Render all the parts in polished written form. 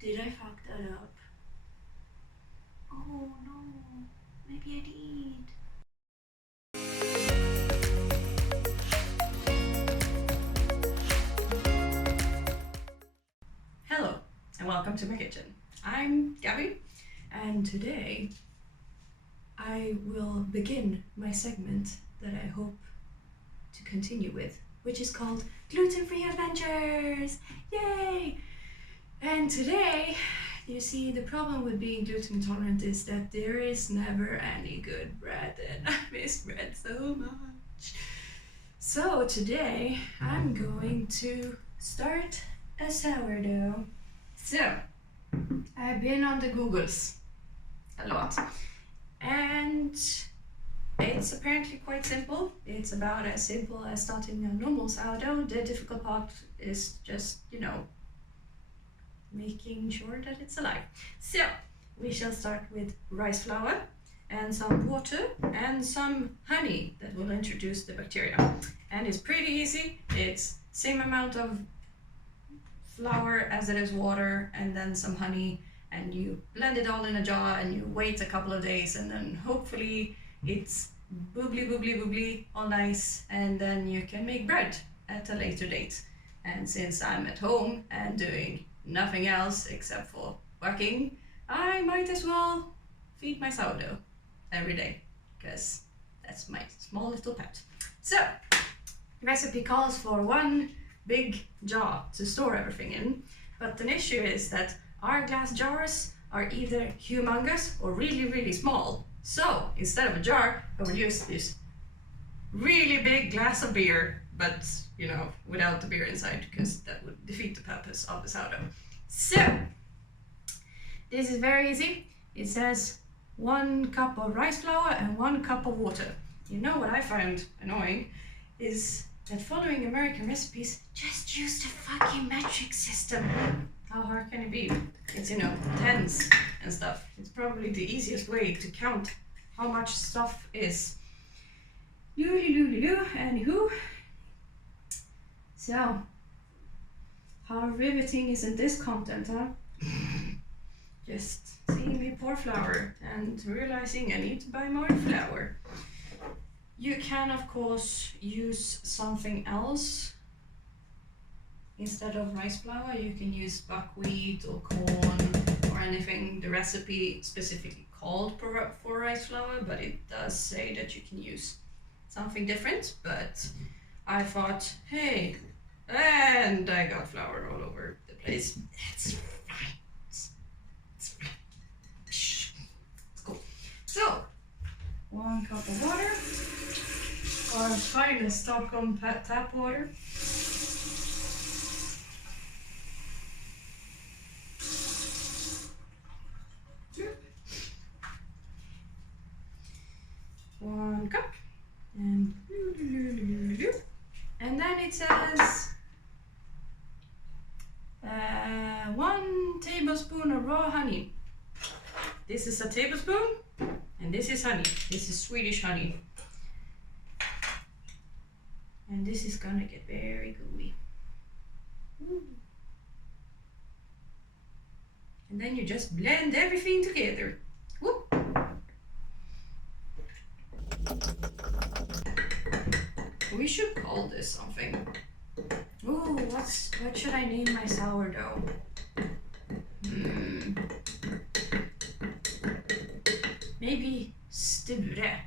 Did I fuck that up? Oh no, maybe I did. Hello, and welcome to my kitchen. I'm Gabby, and today I will begin my segment that I hope to continue with, which is called Gluten-Free Adventures! Yay! And today, you see, the problem with being gluten intolerant is that there is never any good bread, and I miss bread so much. So today, I'm going to start a sourdough. So, I've been on the Googles a lot, and it's apparently quite simple. It's about as simple as starting a normal sourdough. The difficult part is just, making sure that it's alive. So, we shall start with rice flour and some water and some honey that will introduce the bacteria. And it's pretty easy. It's same amount of flour as it is water, and then some honey, and you blend it all in a jar and you wait a couple of days, and then hopefully it's bubbly all nice, and then you can make bread at a later date. And since I'm at home and doing nothing else except for working, I might as well feed my sourdough every day, because that's my small little pet. So, the recipe calls for one big jar to store everything in, but the issue is that our glass jars are either humongous or really small. So, instead of a jar, I will use this really big glass of beer, but without the beer inside, because that would defeat the purpose of the sourdough. So, this is very easy. It says 1 cup of rice flour and 1 cup of water. You know what I found annoying is that following American recipes, just use the fucking metric system. How hard can it be? It's, tens and stuff. It's probably the easiest way to count how much stuff is. Anywho. So, how riveting isn't this content, huh? Just seeing me pour flour and realizing I need to buy more flour. You can, of course, use something else. Instead of rice flour, you can use buckwheat or corn or anything. The recipe specifically called for rice flour, but it does say that you can use something different. But I thought, hey, and I got flour all over the place. It's fine. It's fine. Shh. It's cool. So, 1 cup of water. Our finest Stockholm tap water. One cup. And then it says 1 tablespoon of raw honey. This is a tablespoon, and this is honey. This is Swedish honey. And this is gonna get very gooey. And then you just blend everything together. Whoop. We should call this something. Ooh, what should I name my sourdough? Maybe Sture.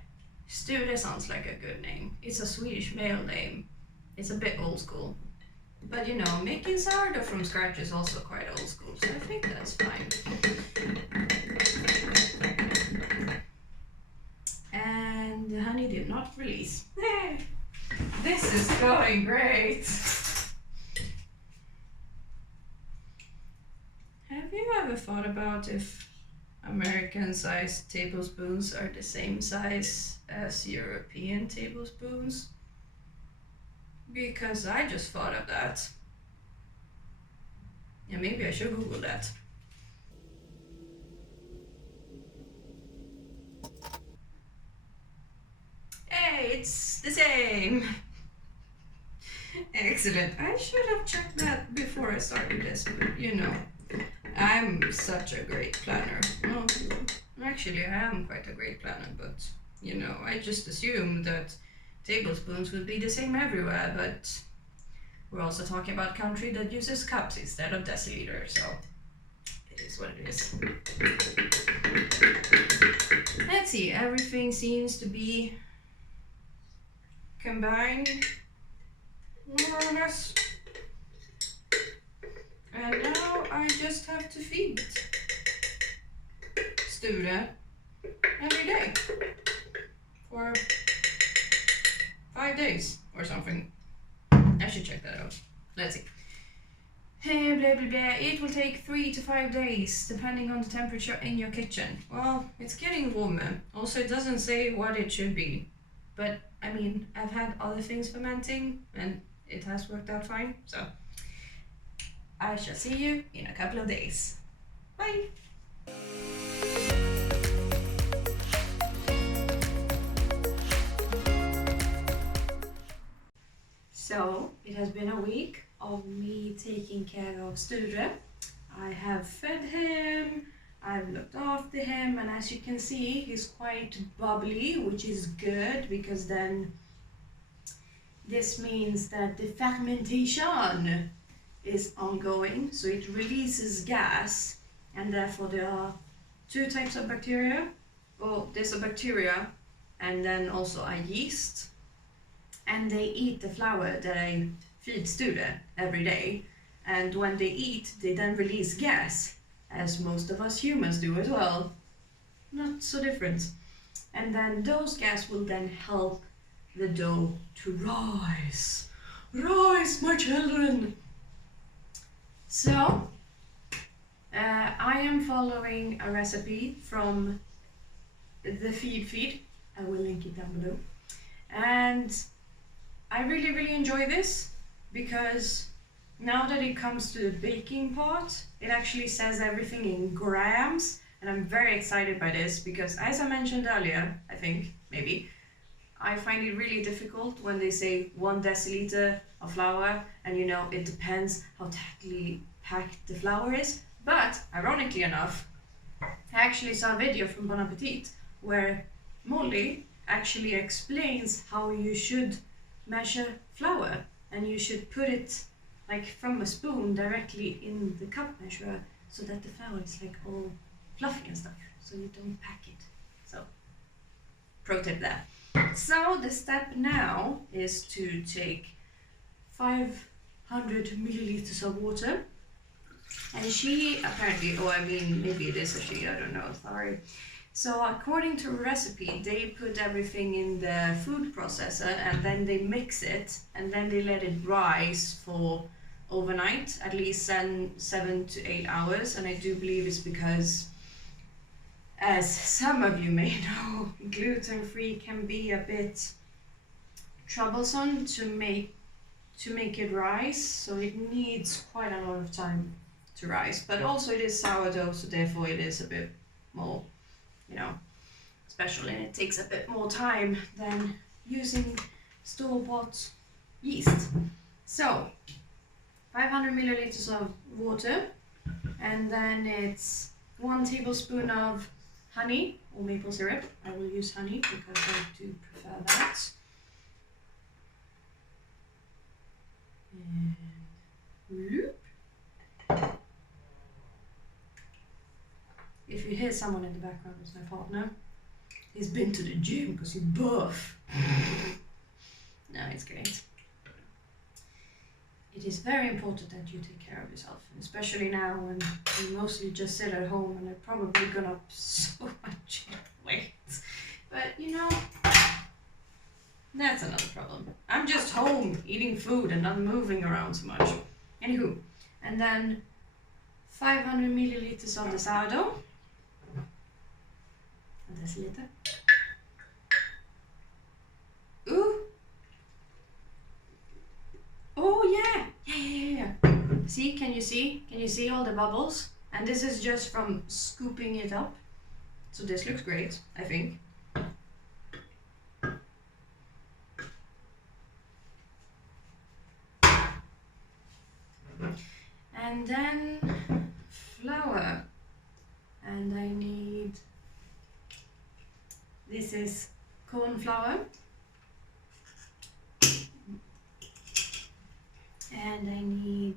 Sture sounds like a good name. It's a Swedish male name. It's a bit old school. But making sourdough from scratch is also quite old school, so I think that's fine. And the honey did not release. This is going great! Have you ever thought about if American-sized tablespoons are the same size as European tablespoons? Because I just thought of that. Yeah, maybe I should Google that. Hey, it's the same! Excellent. I should have checked that before I started this, but am such a great planner. No, actually, I am quite a great planner, but you know, I just assumed that tablespoons would be the same everywhere, but we're also talking about a country that uses cups instead of deciliters, so it is what it is. Let's see, everything seems to be combined more or less. And now I just have to feed Sourdough every day for 5 days or something. I should check that out. Let's see. Blah, blah, blah. It will take 3 to 5 days depending on the temperature in your kitchen. Well, it's getting warmer. Also, it doesn't say what it should be. But I mean, I've had other things fermenting and it has worked out fine. So I shall see you in a couple of days. Bye! So it has been a week of me taking care of Sture. I have fed him, I've looked after him, and as you can see, he's quite bubbly, which is good because then this means that the fermentation is ongoing, so it releases gas, and therefore there are 2 types of bacteria. Well, there's a bacteria and then also a yeast, and they eat the flour that I feed Sture every day, and when they eat, they then release gas, as most of us humans do as well. Not so different. And then those gas will then help the dough to rise. Rise, my children! So, I am following a recipe from the feed. I will link it down below. And I really enjoy this because now that it comes to the baking part, it actually says everything in grams, and I'm very excited by this because, as I mentioned earlier, I think, maybe, I find it really difficult when they say 1 deciliter of flour, and you know, it depends how tightly packed the flour is. But, ironically enough, I actually saw a video from Bon Appetit where Molly actually explains how you should measure flour, and you should put it like from a spoon directly in the cup measurer so that the flour is like all fluffy and stuff, so you don't pack it. So, pro tip there. So the step now is to take 500 milliliters of water, and she apparently, oh I mean maybe it is a she, I don't know, sorry. So according to a recipe, they put everything in the food processor and then they mix it and then they let it rise for overnight, at least 7 to 8 hours. And I do believe it's because, as some of you may know, gluten-free can be a bit troublesome to make it rise, so it needs quite a lot of time to rise. But also it is sourdough, so therefore it is a bit more, you know, special, and it takes a bit more time than using store-bought yeast. So 500 milliliters of water, and then it's 1 tablespoon of honey or maple syrup. I will use honey because I do prefer that. And whoop. If you hear someone in the background, it's my partner. He's been to the gym because he's buff. No, it's great. It is very important that you take care of yourself, especially now when you mostly just sit at home and I've probably gone up so much in weight. But you know, that's another problem. I'm just home eating food and not moving around so much. Anywho, and then 500 milliliters of the sourdough. A deciliter. Ooh. Oh yeah. Yeah. See, can you see? Can you see all the bubbles? And this is just from scooping it up. So this looks great, I think. And then flour. This is corn flour. And I need,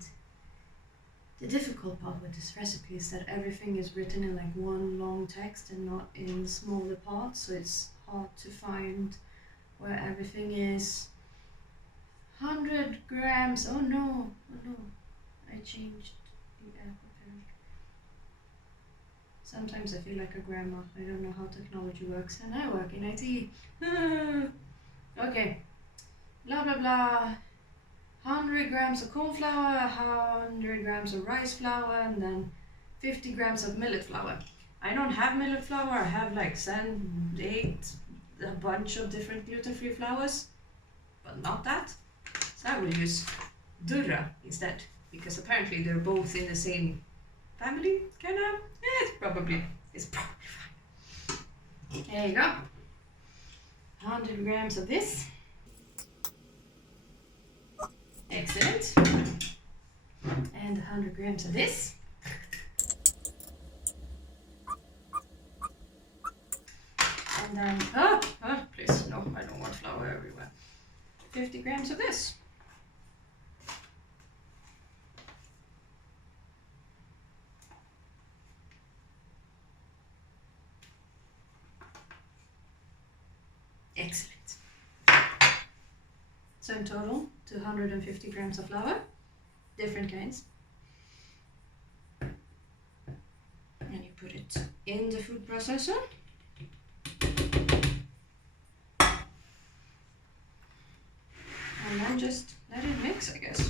the difficult part with this recipe is that everything is written in like one long text and not in smaller parts, so it's hard to find where everything is. 100 grams, oh no, I changed the apple pear. Sometimes I feel like a grandma, I don't know how technology works, and I work in IT. Okay, blah blah blah. 100 grams of corn flour, 100 grams of rice flour, and then 50 grams of millet flour. I don't have millet flour, I have like 7, 8, a bunch of different gluten-free flours, but not that. So I will use durra instead, because apparently they're both in the same family, kind of. It's probably fine. There you go. 100 grams of this. Excellent. And 100 grams of this. And then, please, no, I don't want flour everywhere. 50 grams of this. Excellent. So in total, 250 grams of flour, different kinds. And you put it in the food processor. And then just let it mix, I guess.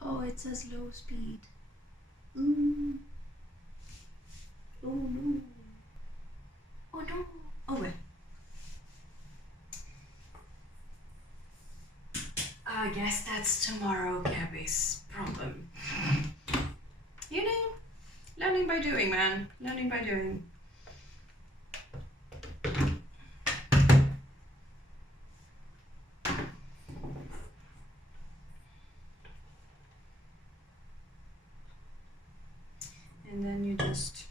Oh, it says low speed. Oh no. Oh no. Oh well. I guess that's tomorrow Gabby's problem. You know, learning by doing, man. Learning by doing. And then you just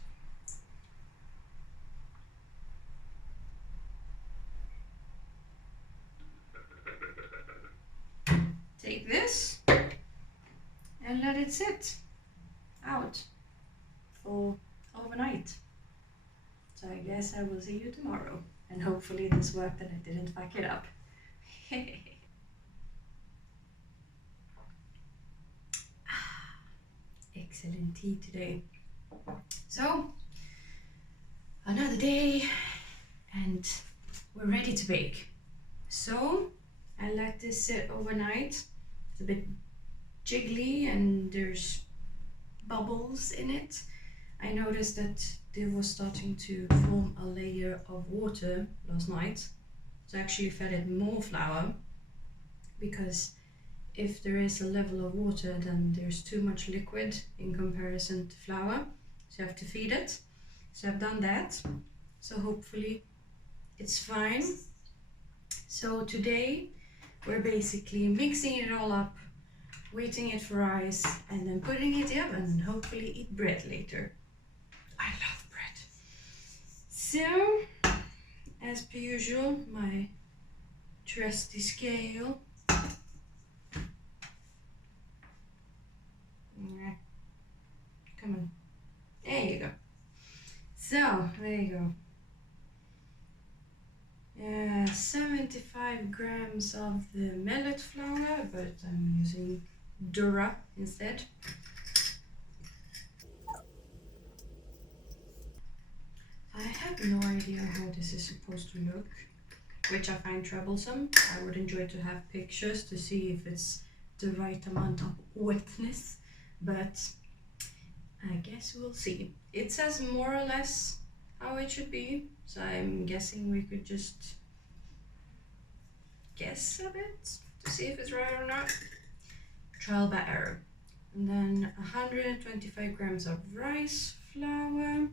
take this and let it sit out for overnight. So I guess I will see you tomorrow, and hopefully this worked and I didn't fuck it up. Excellent tea today. So another day and we're ready to bake. So I let this sit overnight. It's a bit jiggly and there's bubbles in it. I noticed that there was starting to form a layer of water last night. So I actually fed it more flour, because if there is a level of water, then there's too much liquid in comparison to flour. So you have to feed it. So I've done that. So hopefully it's fine. So today we're basically mixing it all up, waiting it for rice, and then putting it in the oven and hopefully eat bread later. I love bread. So, as per usual, my trusty scale. Come on. There you go. So, there you go. 75 grams of the millet flour, but I'm using durra instead. I have no idea how this is supposed to look, which I find troublesome. I would enjoy to have pictures to see if it's the right amount of wetness, but I guess we'll see. It says more or less how it should be, so I'm guessing we could just guess a bit to see if it's right or not. Trial by error. And then 125 grams of rice flour.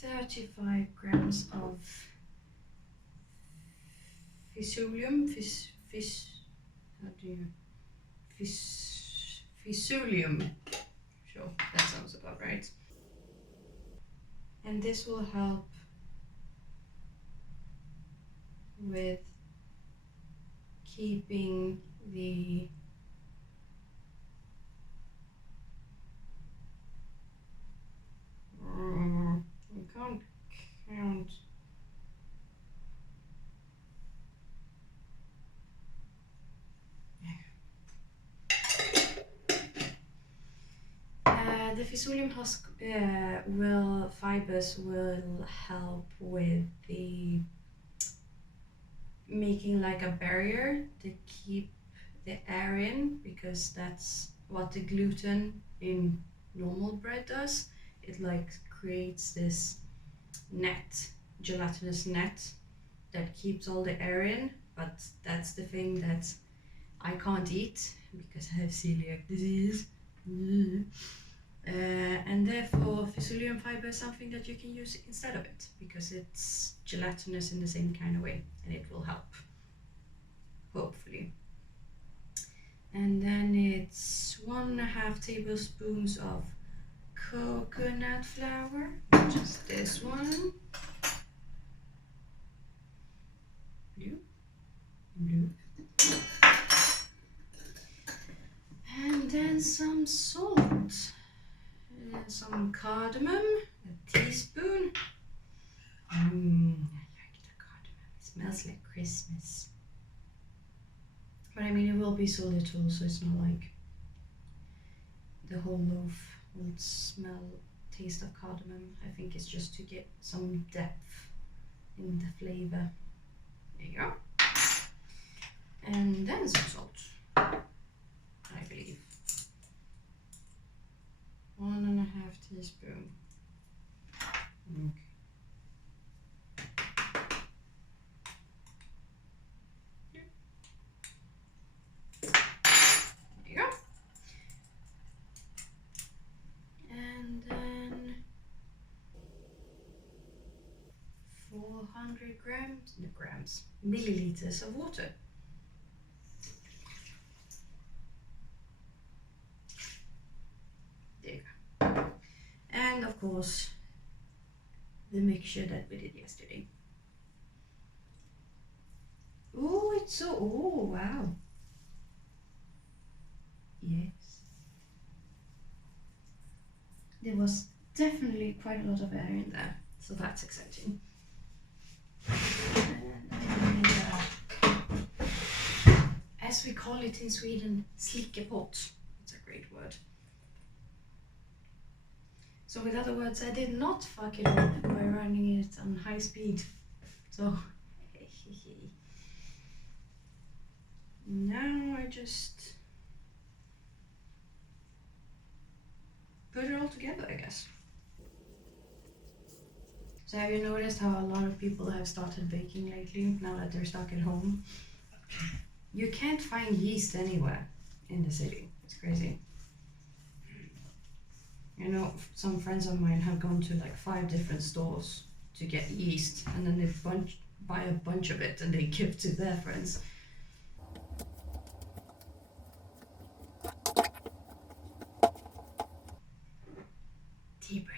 35 grams of Physulium, how do you, physulium, sure, that sounds about right. And this will help with keeping the I can't count. The physulium husk fibers will help with the making like a barrier to keep the air in, because that's what the gluten in normal bread does. It like creates this net, gelatinous net that keeps all the air in, but that's the thing that I can't eat because I have celiac disease. And therefore physulium fiber is something that you can use instead of it, because it's gelatinous in the same kind of way, and it will help, hopefully. And then it's 1.5 tablespoons of coconut flour, which is this one. Blue. And then some salt. Some cardamom, a teaspoon. I like the cardamom, it smells like Christmas. But I mean, it will be so little, so it's not like the whole loaf will taste of cardamom. I think it's just to get some depth in the flavor. There you go. And then some salt, I believe. 1.5 teaspoon. Okay. There you go. And then 400 milliliters of water. There you go. And of course, the mixture that we did yesterday. Oh, it's so, oh wow. Yes. There was definitely quite a lot of air in there, so that's exciting. As we call it in Sweden, slickepott. It's a great word. So with other words, I did not fuck it up by running it on high speed. So now I just put it all together, I guess. So have you noticed how a lot of people have started baking lately, now that they're stuck at home? You can't find yeast anywhere in the city. It's crazy. You know, some friends of mine have gone to like 5 different stores to get yeast, and then they buy a bunch of it and they give to their friends. Tea break.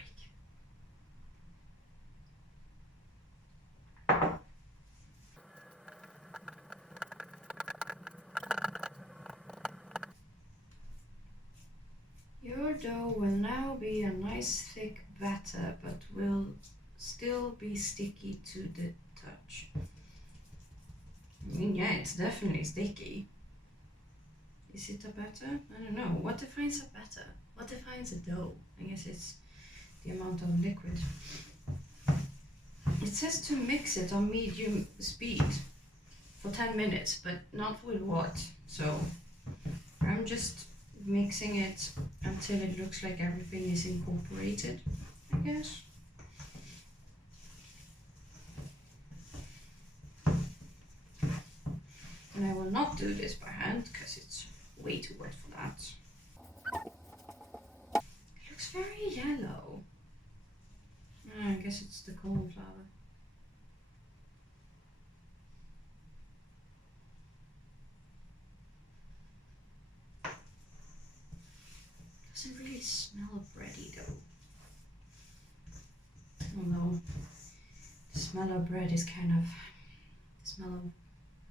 Your dough will now be a nice thick batter, but will still be sticky to the touch. I mean, yeah, it's definitely sticky. Is it a batter? I don't know. What defines a batter? What defines a dough? I guess it's the amount of liquid. It says to mix it on medium speed for 10 minutes, but not with what. So I'm just mixing it until it looks like everything is incorporated, I guess. And I will not do this by hand because it's way too wet for that. It looks very yellow. I guess it's the corn flour. really smell bready though. Although the smell of bread is kind of the smell of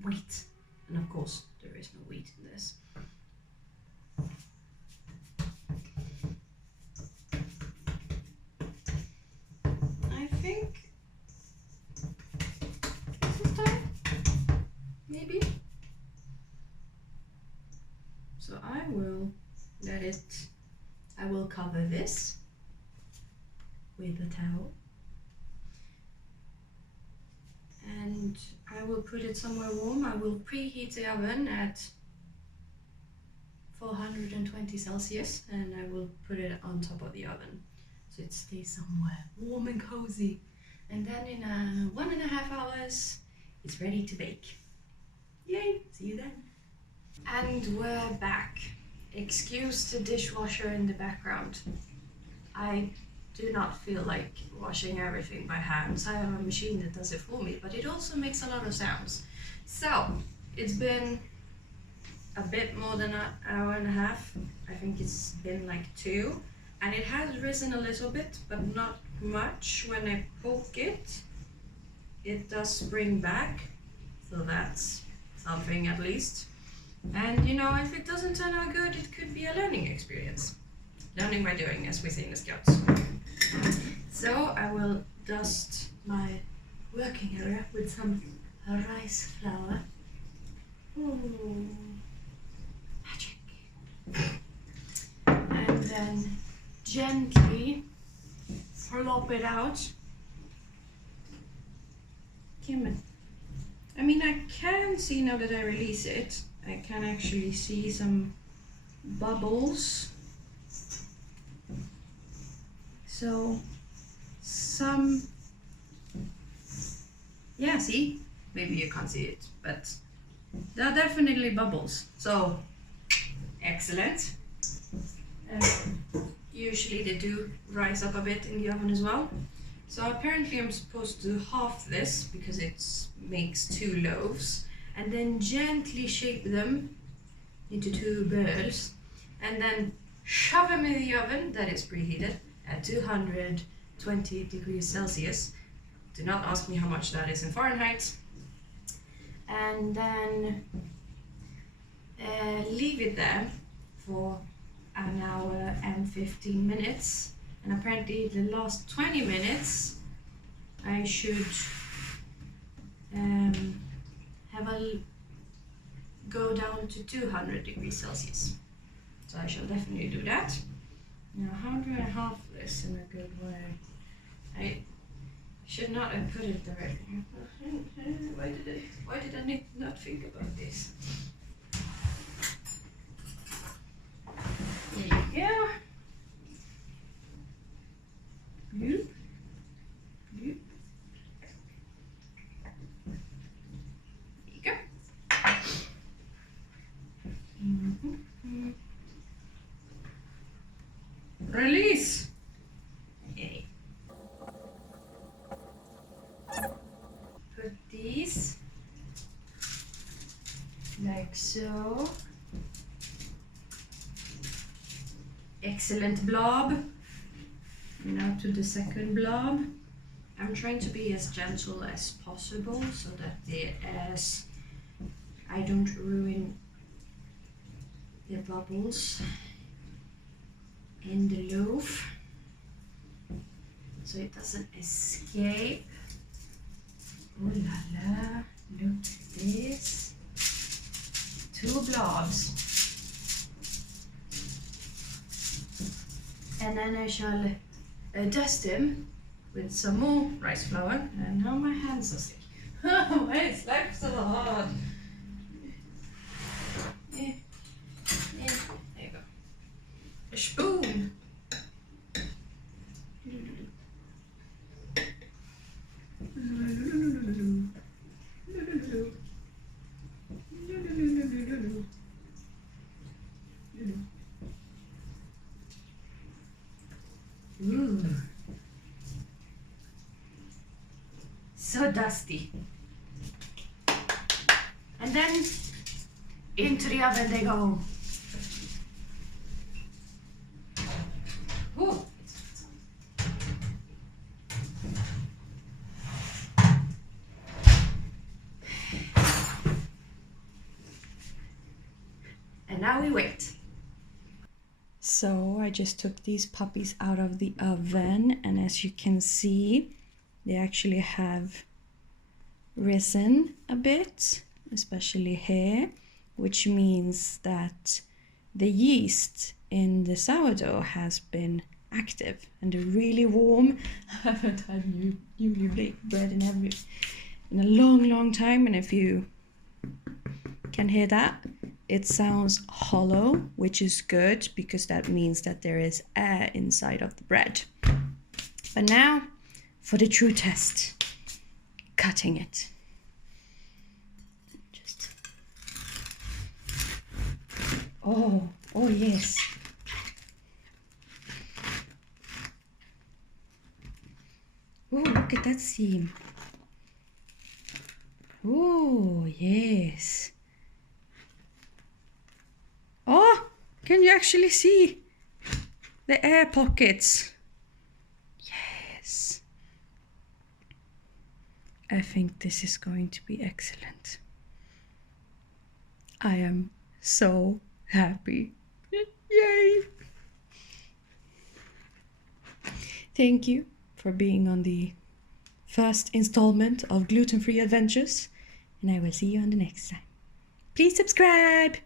wheat. And of course, there is no wheat in this. I think this is done, maybe. So I will cover this with a towel. And I will put it somewhere warm. I will preheat the oven at 420 Celsius and I will put it on top of the oven so it stays somewhere warm and cozy. And then in 1.5 hours it's ready to bake. Yay! See you then. And we're back. Excuse the dishwasher in the background. I do not feel like washing everything by hand. So I have a machine that does it for me, but it also makes a lot of sounds. So it's been a bit more than an hour and a half. I think it's been like 2, and it has risen a little bit, but not much. When I poke it, it does spring back, so that's something at least. And you know, if it doesn't turn out good, it could be a learning experience. Learning by doing, as we say in the Scouts. So I will dust my working area with some rice flour. Ooh, magic. And then gently flop it out. I mean, I can see now that I release it, I can actually see some bubbles. So yeah, see, maybe you can't see it, but there are definitely bubbles. So excellent. And usually they do rise up a bit in the oven as well. So apparently I'm supposed to half this because it makes 2 loaves, and then gently shape them into 2 balls, and then shove them in the oven that is preheated at 220 degrees Celsius. Do not ask me how much that is in Fahrenheit. And then leave it there for an hour and 15 minutes. And apparently the last 20 minutes I should go down to 200 degrees Celsius. So I shall definitely do that. Now, how do I half this in a good way? I should not have put it directly. Why did I not think about this? There you go. Bloop. Bloop. There you go. Release. Okay. Put these like so. Excellent blob. Now to the second blob. I'm trying to be as gentle as possible so that I don't ruin the bubbles in the loaf, so it doesn't escape. Oh la la, look at this. 2 blobs. And then I shall dust them with some more rice flour. And now my hands are sick. Why is life so hard? Yeah. Yeah. There you go. A spoon. Ooh. So dusty. And then into the oven they go. now we wait. So I just took these puppies out of the oven, and as you can see, they actually have risen a bit, especially here, which means that the yeast in the sourdough has been active and they're really warm. I haven't had newly baked bread in a long time, and if you can hear that, it sounds hollow, which is good because that means that there is air inside of the bread. But now for the true test, cutting it. Just oh yes. Oh, look at that seam. Oh yes. Oh, can you actually see the air pockets? Yes. I think this is going to be excellent. I am so happy. Yay! Thank you for being on the first installment of Gluten-Free Adventures, and I will see you on the next time. Please subscribe!